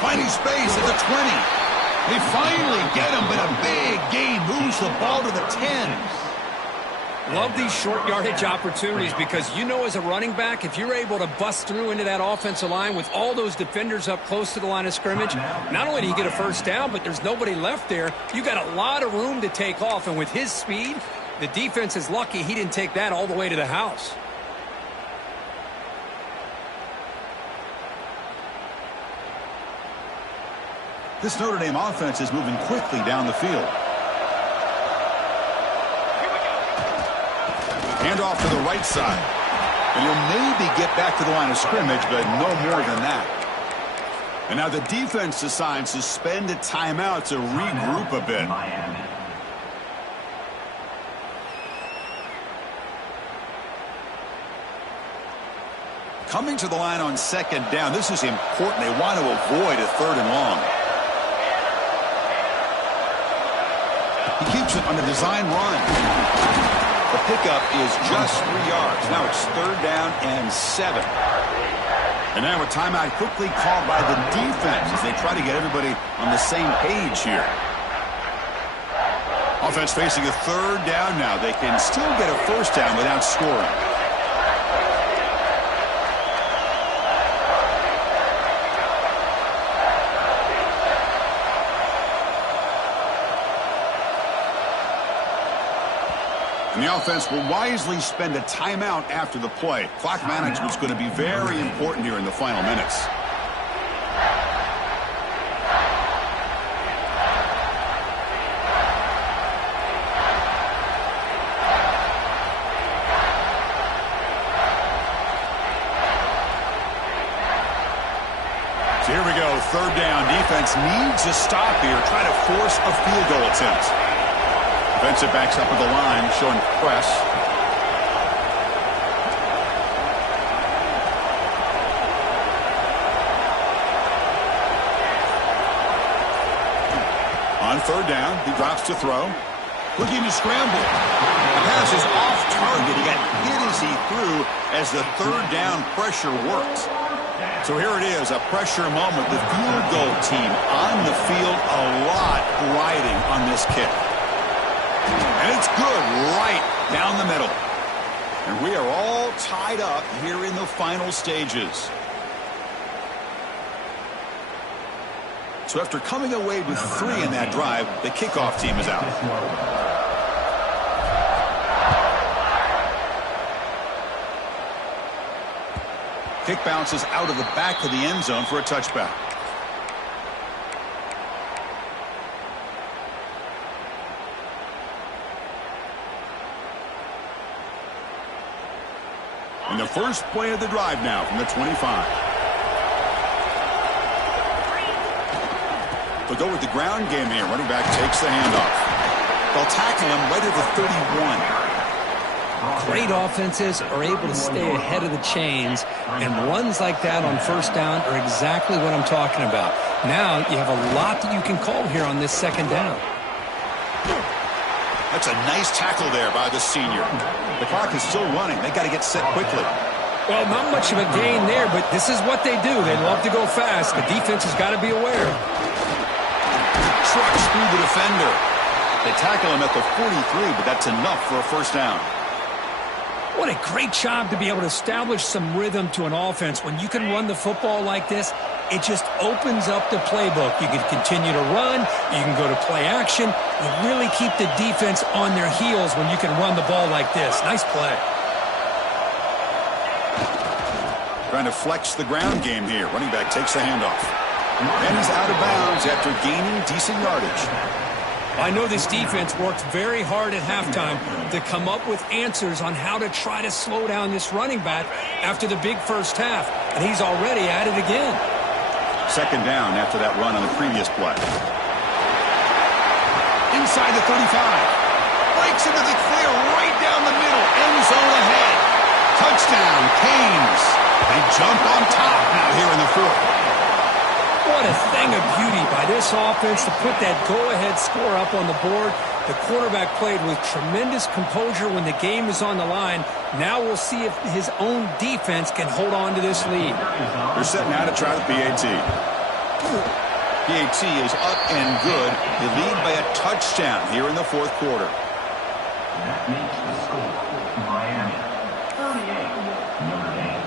Finding space at the 20. They finally get him, but a big gain moves the ball to the 10. Love these short yardage opportunities because you know as a running back, if you're able to bust through into that offensive line with all those defenders up close to the line of scrimmage, not only do you get a 1st down, but there's nobody left there. You got a lot of room to take off, and with his speed, the defense is lucky he didn't take that all the way to the house. This Notre Dame offense is moving quickly down the field. Hand off to the right side. And he'll maybe get back to the line of scrimmage, but no more than that. And now the defense decides to spend a timeout to regroup a bit. Miami. Coming to the line on second down. This is important. They want to avoid a 3rd and long. He keeps it on a design run. The pickup is just 3 yards. Now it's 3rd down and 7. And now a timeout quickly called by the defense as they try to get everybody on the same page here. Offense facing a 3rd down now. They can still get a 1st down without scoring. And the offense will wisely spend a timeout after the play. Clock management's going to be very important here in the final minutes. So here we go, 3rd down. Defense needs a stop here, try to force a field goal attempt. Defensive backs up at the line, showing press. On 3rd down, he drops to throw. Looking to scramble. The pass is off target. He got hit as he threw as the 3rd down pressure worked. So here it is, a pressure moment. The field goal team on the field, a lot riding on this kick. And it's good right down the middle. And we are all tied up here in the final stages. So after coming away with 3 in that drive, the kickoff team is out. Kick bounces out of the back of the end zone for a touchback. And the first play of the drive now from the 25. They'll go with the ground game here. Running back takes the handoff. They'll tackle him right at the 31. Great offenses are able to stay ahead of the chains, and runs like that on 1st down are exactly what I'm talking about. Now you have a lot that you can call here on this 2nd down. That's a nice tackle there by the senior. The clock is still running. They got to get set quickly. Well, not much of a gain there, but this is what they do. They love to go fast. The defense has got to be aware. Trucks through the defender. They tackle him at the 43, but that's enough for a 1st down. What a great job to be able to establish some rhythm to an offense. When you can run the football like this, it just opens up the playbook. You can continue to run. You can go to play action. You really keep the defense on their heels when you can run the ball like this. Nice play. Trying to flex the ground game here. Running back takes the handoff. And he's out of bounds after gaining decent yardage. I know this defense worked very hard at halftime to come up with answers on how to try to slow down this running back after the big first half. And he's already at it again. 2nd down after that run on the previous play. Inside the 35. Breaks into the clear right down the middle. End zone ahead. Touchdown, Canes. They jump on top now here in the 4th. What a thing of beauty by this offense to put that go-ahead score up on the board. The quarterback played with tremendous composure when the game is on the line. Now we'll see if his own defense can hold on to this lead. They're setting out to try the PAT. PAT is up and good. They lead by a touchdown here in the 4th quarter. That makes the score Miami 38, Notre Dame.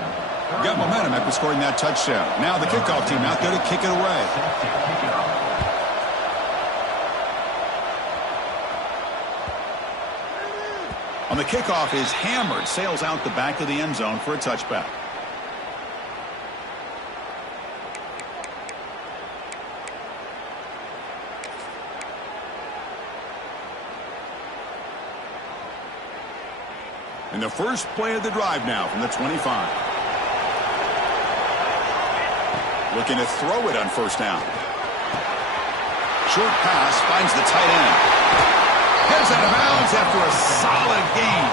Got momentum after scoring that touchdown. Now the kickoff team out there to kick it away. On the kickoff is hammered, sails out the back of the end zone for a touchback. And the first play of the drive now from the 25. Looking to throw it on first down. Short pass finds the tight end. Heads out of bounds after a solid gain.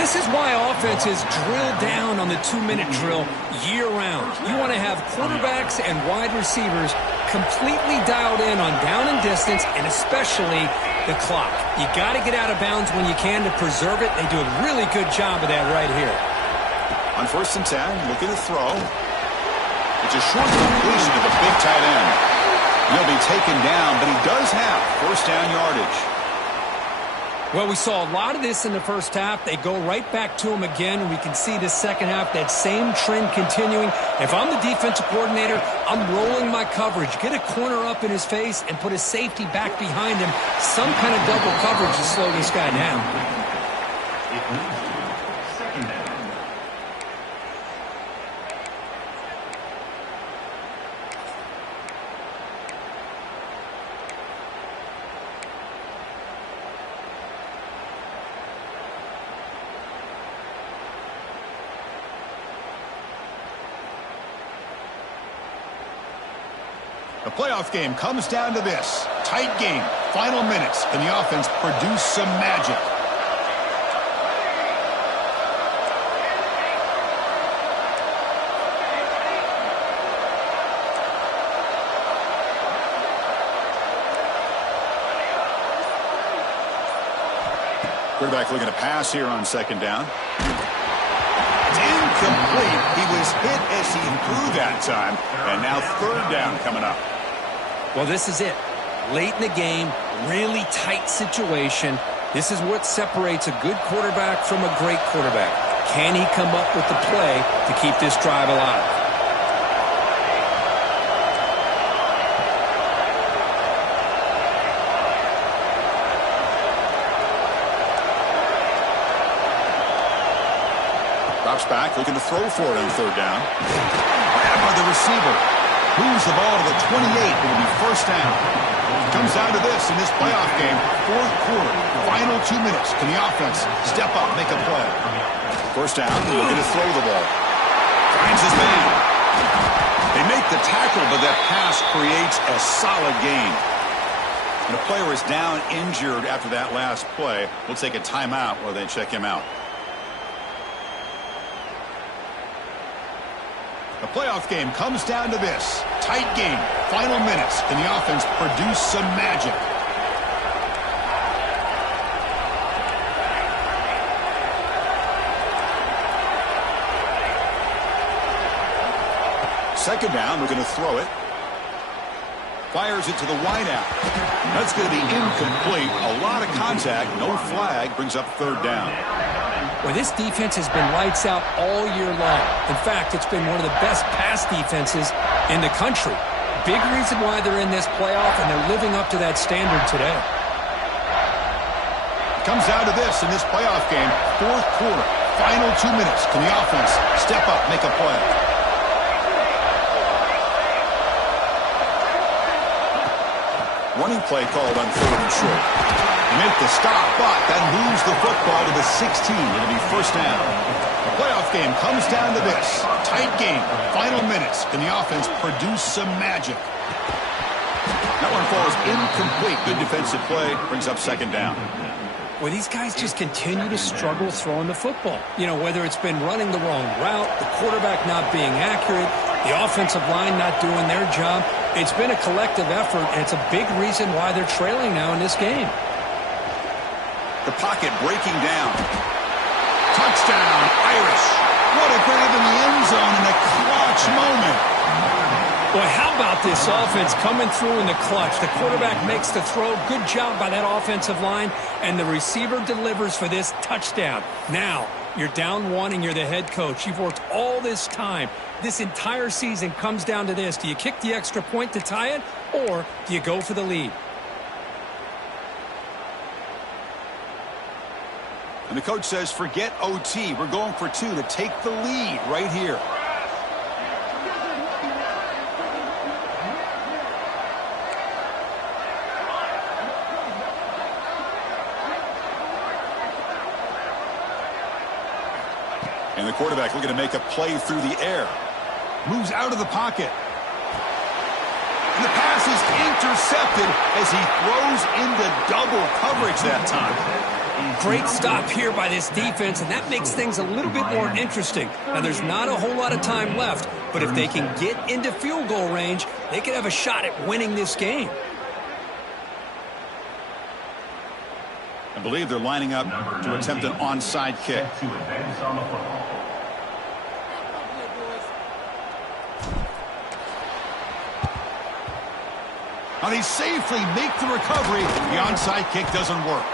This is why offenses drill down on the 2-minute drill year-round. You want to have quarterbacks and wide receivers completely dialed in on down and distance, and especially the clock. You got to get out of bounds when you can to preserve it. They do a really good job of that right here. On first and 10, looking to throw. It's a short completion to the big tight end. He'll be taken down, but he does have first down yardage. Well, we saw a lot of this in the first half. They go right back to him again, and we can see the second half, that same trend continuing. If I'm the defensive coordinator, I'm rolling my coverage. Get a corner up in his face and put a safety back behind him. Some kind of double coverage to slow this guy down. Second down. The playoff game comes down to this. Tight game. Final minutes. Can the offense produce some magic? Quarterback looking to pass here on second down. It's incomplete. He was hit as he threw that time. And now third down coming up. Well, this is it. Late in the game, really tight situation. This is what separates a good quarterback from a great quarterback. Can he come up with the play to keep this drive alive? Drops back, looking to throw for it on third down. Grabbed by the receiver. Moves the ball to the 28. It'll be first down. Comes down to this in this playoff game. Fourth quarter, final 2 minutes. Can the offense step up, make a play? First down, looking to throw the ball. Finds his man. They make the tackle, but that pass creates a solid gain. And a player is down injured after that last play. We'll take a timeout while they check him out. The playoff game comes down to this. Tight game. Final minutes. Can the offense produce some magic? Second down. We're going to throw it. Fires it to the wideout. That's going to be incomplete. A lot of contact. No flag. Brings up third down. Well, this defense has been lights out all year long. In fact, it's been one of the best pass defenses in the country. Big reason why they're in this playoff, and they're living up to that standard today. Comes down to this in this playoff game. Fourth quarter, final 2 minutes. Can the offense step up, make a play? Running play called on third and short. Make the stop, but that moves the football to the 16. It'll be first down. The playoff game comes down to this. Tight game. Final minutes. Can the offense produce some magic? That one falls incomplete. Good defensive play. Brings up second down. Well, these guys just continue to struggle throwing the football. You know, whether it's been running the wrong route, the quarterback not being accurate, the offensive line not doing their job. It's been a collective effort, and it's a big reason why they're trailing now in this game. The pocket breaking down. Touchdown, Irish. What a grab in the end zone in a clutch moment. Boy, how about this offense coming through in the clutch? The quarterback makes the throw. Good job by that offensive line. And the receiver delivers for this touchdown. Now, you're down one and you're the head coach. You've worked all this time. This entire season comes down to this. Do you kick the extra point to tie it, or do you go for the lead? And the coach says, forget OT. We're going for two to take the lead right here. And the quarterback looking to make a play through the air. Moves out of the pocket. The pass is intercepted as he throws into double coverage that time. Great stop here by this defense, and that makes things a little bit more interesting. Now, there's not a whole lot of time left, but if they can get into field goal range, they could have a shot at winning this game. I believe they're lining up to attempt an onside kick. To advance on the football. Now they safely make the recovery. The onside kick doesn't work.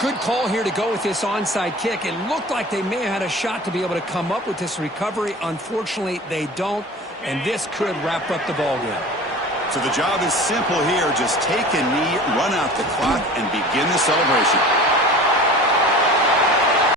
Good call here to go with this onside kick. It looked like they may have had a shot to be able to come up with this recovery. Unfortunately, they don't, and this could wrap up the ball game. So the job is simple here. Just take a knee, run out the clock, and begin the celebration.